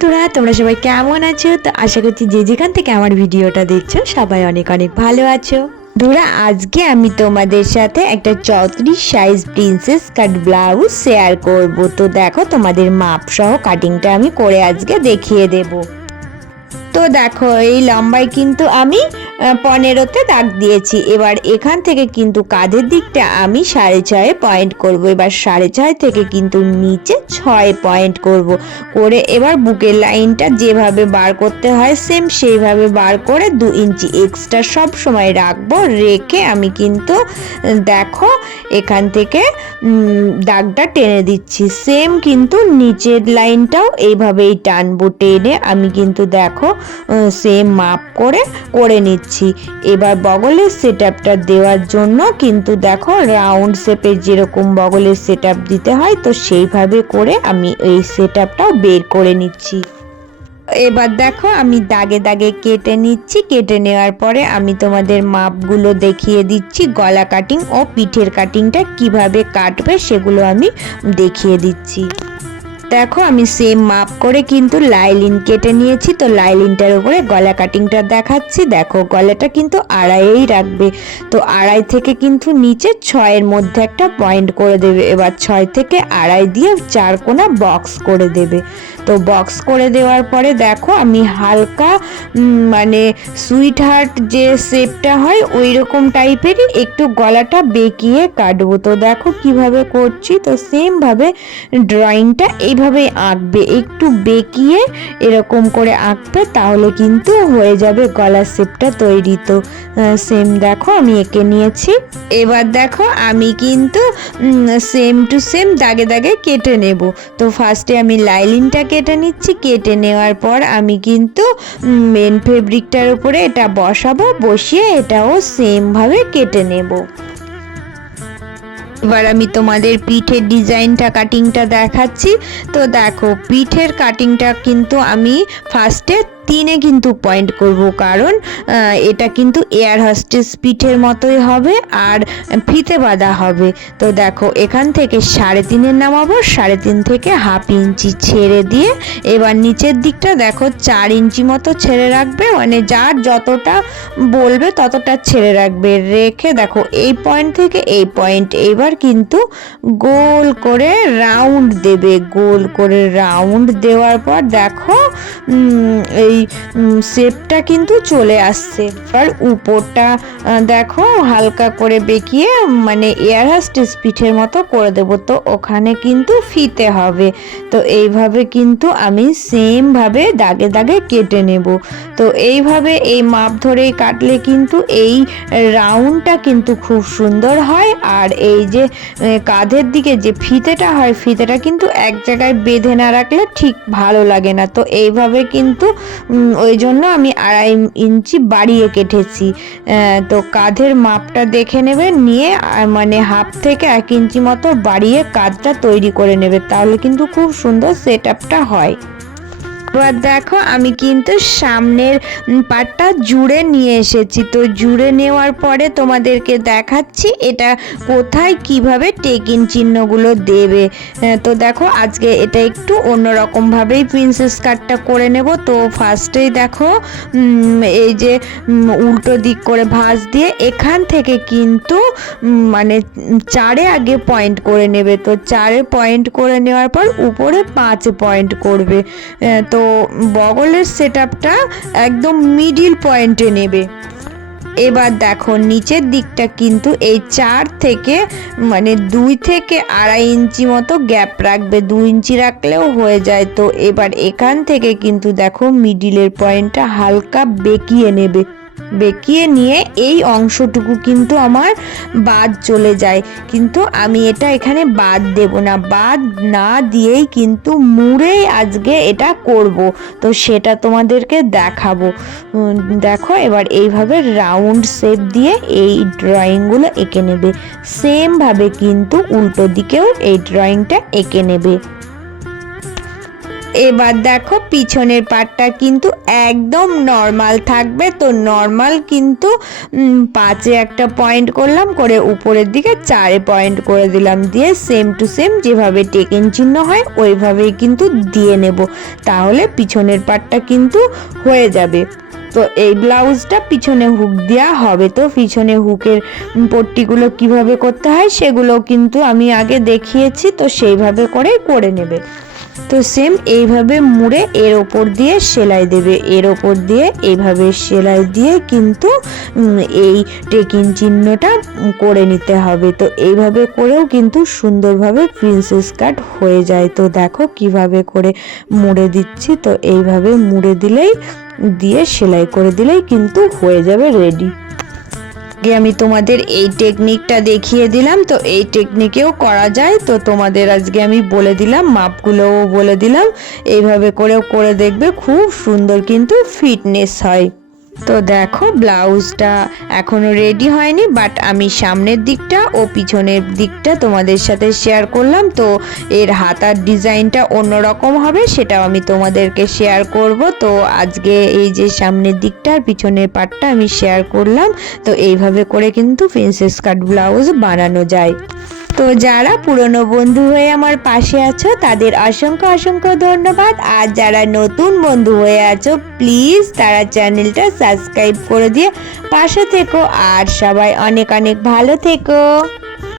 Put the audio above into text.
বন্ধুরা, তোমরা সবাই কেমন আছো? তো আশা করছি যে যেখান থেকে আমার ভিডিওটা দেখছো সবাই অনেক অনেক ভালো আছো। বন্ধুরা, আজকে আমি তোমাদের সাথে একটা 34 সাইজ প্রিন্সেস কাট ব্লাউজ শেয়ার করব। তো দেখো, তোমাদের মাপ সহ কাটিংটা আমি করে আজকে দেখিয়ে দেবো। তো দেখো, এই লম্বায় কিন্তু আমি 15তে দাগ দিয়েছি। এবার এখান থেকে কিন্তু কাঁধের দিকটা আমি 6.5 পয়েন্ট করব। এবার 6.5 থেকে কিন্তু নিচে 6 পয়েন্ট করব। করে এবার বুকের লাইনটা যেভাবে বার করতে হয় সেম সেইভাবে বার করে 2 ইঞ্চি এক্সট্রা সব সময় রাখবো। রেখে আমি কিন্তু দেখো এখান থেকে দাগটা টেনে দিচ্ছি। সেম কিন্তু নিচের লাইনটাও এইভাবেই টানবো। টেনে আমি কিন্তু দেখো সেম মাপ করে নিচ্ছি। এবার বগলের সেটআপটা দেওয়ার জন্য কিন্তু দেখো রাউন্ড শেপের যেরকম বগলের সেটআপ দিতে হয়, তো সেইভাবে করে আমি এই সেটআপটাও বের করে নিচ্ছি। এবার দেখো আমি দাগে দাগে কেটে নিচ্ছি। কেটে নেওয়ার পরে আমি তোমাদের মাপগুলো দেখিয়ে দিচ্ছি। গলা কাটিং ও পিঠের কাটিংটা কিভাবে কাটবে সেগুলো আমি দেখিয়ে দিচ্ছি। দেখো, আমি সেম মাপ করে কিন্তু লাইলিন কেটে নিয়েছি। তো লাইলিনটার উপরে গলা কাটিংটা দেখাচ্ছি। দেখো, গলাটা কিন্তু 2.5 রাখবে। তো 2.5 থেকে কিন্তু নিচে 6-এর মধ্যে একটা পয়েন্ট করে দেবে। এবার 6 থেকে 2.5 দিয়ে 4 কোণা বক্স করে দেবে। তো বক্স করে দেওয়ার পরে দেখো আমি হালকা মানে সুইট হার্ট যে শেপটা হয় ওই রকম টাইপেরই একটু গলাটা বেঁকিয়ে কাটবো। তো দেখো কিভাবে করছি। তো সেম ভাবে ড্রয়িংটা এইভাবে আঁকবে, একটু বেঁকিয়ে এরকম করে আঁকবে, তাহলে কিন্তু হয়ে যাবে গলার শেপটা তৈরি। তো সেম দেখো আমি এঁকে নিয়েছি। এবার দেখো আমি কিন্তু সেম টু সেম দাগে দাগে কেটে নেব। তো ফার্স্টে আমি লাইলিনটা কেটে নিচ্ছি। কেটে নেওয়ার পর আমি কিন্তু মেন ফেব্রিকটার উপরে এটা বসাবো। বসিয়ে এটাও সেম ভাবে কেটে নেব। এবার আমি তোমাদের পিঠের ডিজাইনটা কাটিংটা দেখাচ্ছি। তো দেখো, পিঠের কাটিংটা কিন্তু আমি ফার্স্টে 3-এ কিন্তু পয়েন্ট করব, কারণ এটা কিন্তু এয়ার হোস্টেস পিঠের মতোই হবে আর ফিতে বাঁধা হবে। তো দেখো এখান থেকে 3.5-এ নামাবো। 3.5 থেকে 1/2 ইঞ্চি ছেড়ে দিয়ে এবার নিচের দিকটা দেখো 4 ইঞ্চি মতো ছেড়ে রাখবে। মানে যার যতটা বলবে ততটা ছেড়ে রাখবে। রেখে দেখো এই পয়েন্ট থেকে এই পয়েন্ট এবার কিন্তু গোল করে রাউন্ড দেবে। গোল করে রাউন্ড দেওয়ার পর দেখো এই শেপটা কিন্তু চলে আসছে। আর উপরটা দেখো হালকা করে বেঁকিয়ে মানে এয়ার হোস্টেস পিঠের মতো করে দেব। তো ওখানে কিন্তু ফিতে হবে। তো এইভাবে কিন্তু আমি সেম ভাবে দাগে দাগে কেটে নেব। তো এইভাবে এই মাপ ধরেই কাটলে কিন্তু এই রাউন্ডটা কিন্তু খুব সুন্দর হয়। আর এই যে কাঁধের দিকে যে ফিতেটা হয়, ফিতেটা কিন্তু এক জায়গায় বেঁধে না রাখলে ঠিক ভালো লাগে না। তো এইভাবে কিন্তু ওই জন্য আমি 2.5 ইঞ্চি বাড়িয়ে কেটেছি। তো কাঁধের মাপটা দেখে নেবে, নিয়ে মানে 1/2 থেকে 1 ইঞ্চি মতো বাড়িয়ে কাঁধটা তৈরি করে নেবে, তাহলে কিন্তু খুব সুন্দর সেটআপটা হয়। এবার দেখো আমি কিন্তু সামনের পাটটা জুড়ে নিয়ে এসেছি। তো জুড়ে নেওয়ার পরে তোমাদেরকে দেখাচ্ছি এটা কোথায় কিভাবে টেকিং চিহ্নগুলো দেবে। তো দেখো আজকে এটা একটু অন্যরকম ভাবেই প্রিন্সেস কাটটা করে নেব। তো ফার্স্টেই দেখো এই যে উল্টো দিক করে ভাঁজ দিয়ে এখান থেকে কিন্তু মানে 4-এ আগে পয়েন্ট করে নেবে। তো 4-এ পয়েন্ট করে নেওয়ার পর উপরে 5-এ পয়েন্ট করবে। তো বগলের সেটআপটা একদম মিডিল পয়েন্টে নেবে। এবার দেখো নিচের দিকটা কিন্তু এই 4 থেকে মানে 2 থেকে 2.5 ইঞ্চি মতো গ্যাপ রাখবে। 2 ইঞ্চি রাখলেও হয়ে যায়। তো এবার এখান থেকে কিন্তু দেখো মিডিলের পয়েন্টটা হালকা বেঁকিয়ে নেবে। বেঁকিয়ে নিয়ে এই অংশটুকু কিন্তু আমার বাদ চলে যায়, কিন্তু আমি এটা এখানে বাদ দেব না। বাদ না দিয়েই কিন্তু মুড়েই আজকে এটা করব। তো সেটা তোমাদেরকে দেখাবো। দেখো এবার এইভাবে রাউন্ড শেপ দিয়ে এই ড্রয়িংগুলো এঁকে নেবে। সেম ভাবে কিন্তু উল্টো দিকেও এই ড্রয়িংটা এঁকে নেবে। এবার দেখো পিছনের পাটটা কিন্তু একদম নর্মাল থাকবে। তো নর্মাল কিন্তু 5-এ একটা পয়েন্ট করলাম, করে উপরের দিকে 4-এ পয়েন্ট করে দিলাম, দিয়ে সেম টু সেম যেভাবে টেকেন চিহ্ন হয় ওইভাবেই কিন্তু দিয়ে নেব, তাহলে পিছনের পাটটা কিন্তু হয়ে যাবে। তো এই ব্লাউজটা পিছনে হুক দেওয়া হবে। তো পিছনে হুকের পট্টিগুলো কিভাবে করতে হয় সেগুলো কিন্তু আমি আগে দেখিয়েছি, তো সেইভাবে করে নেবে। তো সেম এইভাবে মুড়ে এর ওপর দিয়ে সেলাই দেবে, এর ওপর দিয়ে এইভাবে সেলাই দিয়ে কিন্তু এই টেকিং চিহ্নটা করে নিতে হবে। তো এইভাবে করেও কিন্তু সুন্দরভাবে প্রিন্সেস কাট হয়ে যায়। তো দেখো কিভাবে করে মুড়ে দিচ্ছি। তো এইভাবে মুড়ে দিলেই দিয়ে সেলাই করে দিলেই কিন্তু হয়ে যাবে রেডি। আমি তোমাদের এই টেকনিকটা দেখিয়ে দিলাম, তো এই টেকনিকেও করা যায়। তো তোমাদের আজকে আমি বলে দিলাম, মাপগুলোও বলে দিলাম, এইভাবে করেও করে দেখবে, খুব সুন্দর কিন্তু ফিটনেস হয়। তো দেখো ব্লাউজটা এখনো রেডি হয়নি, বাট আমি সামনের দিকটা ও পিছনের দিকটা তোমাদের সাথে শেয়ার করলাম। তো এর হাতার ডিজাইনটা অন্যরকম হবে, সেটাও আমি তোমাদেরকে শেয়ার করব। তো আজকে এই যে সামনের দিকটা আর পিছনের পার্টটা আমি শেয়ার করলাম। তো এইভাবে করে কিন্তু প্রিন্সেস কাট ব্লাউজ বানানো যায়। তো যারা পুরনো বন্ধু হয়ে আমার পাশে আছো তাদের অসংখ্য অসংখ্য ধন্যবাদ। আর যারা নতুন বন্ধু হয়ে আছো প্লিজ তারা চ্যানেলটা সাবস্ক্রাইব করে দিয়ে পাশে থেকো। আর সবাই অনেক অনেক ভালো থেকো।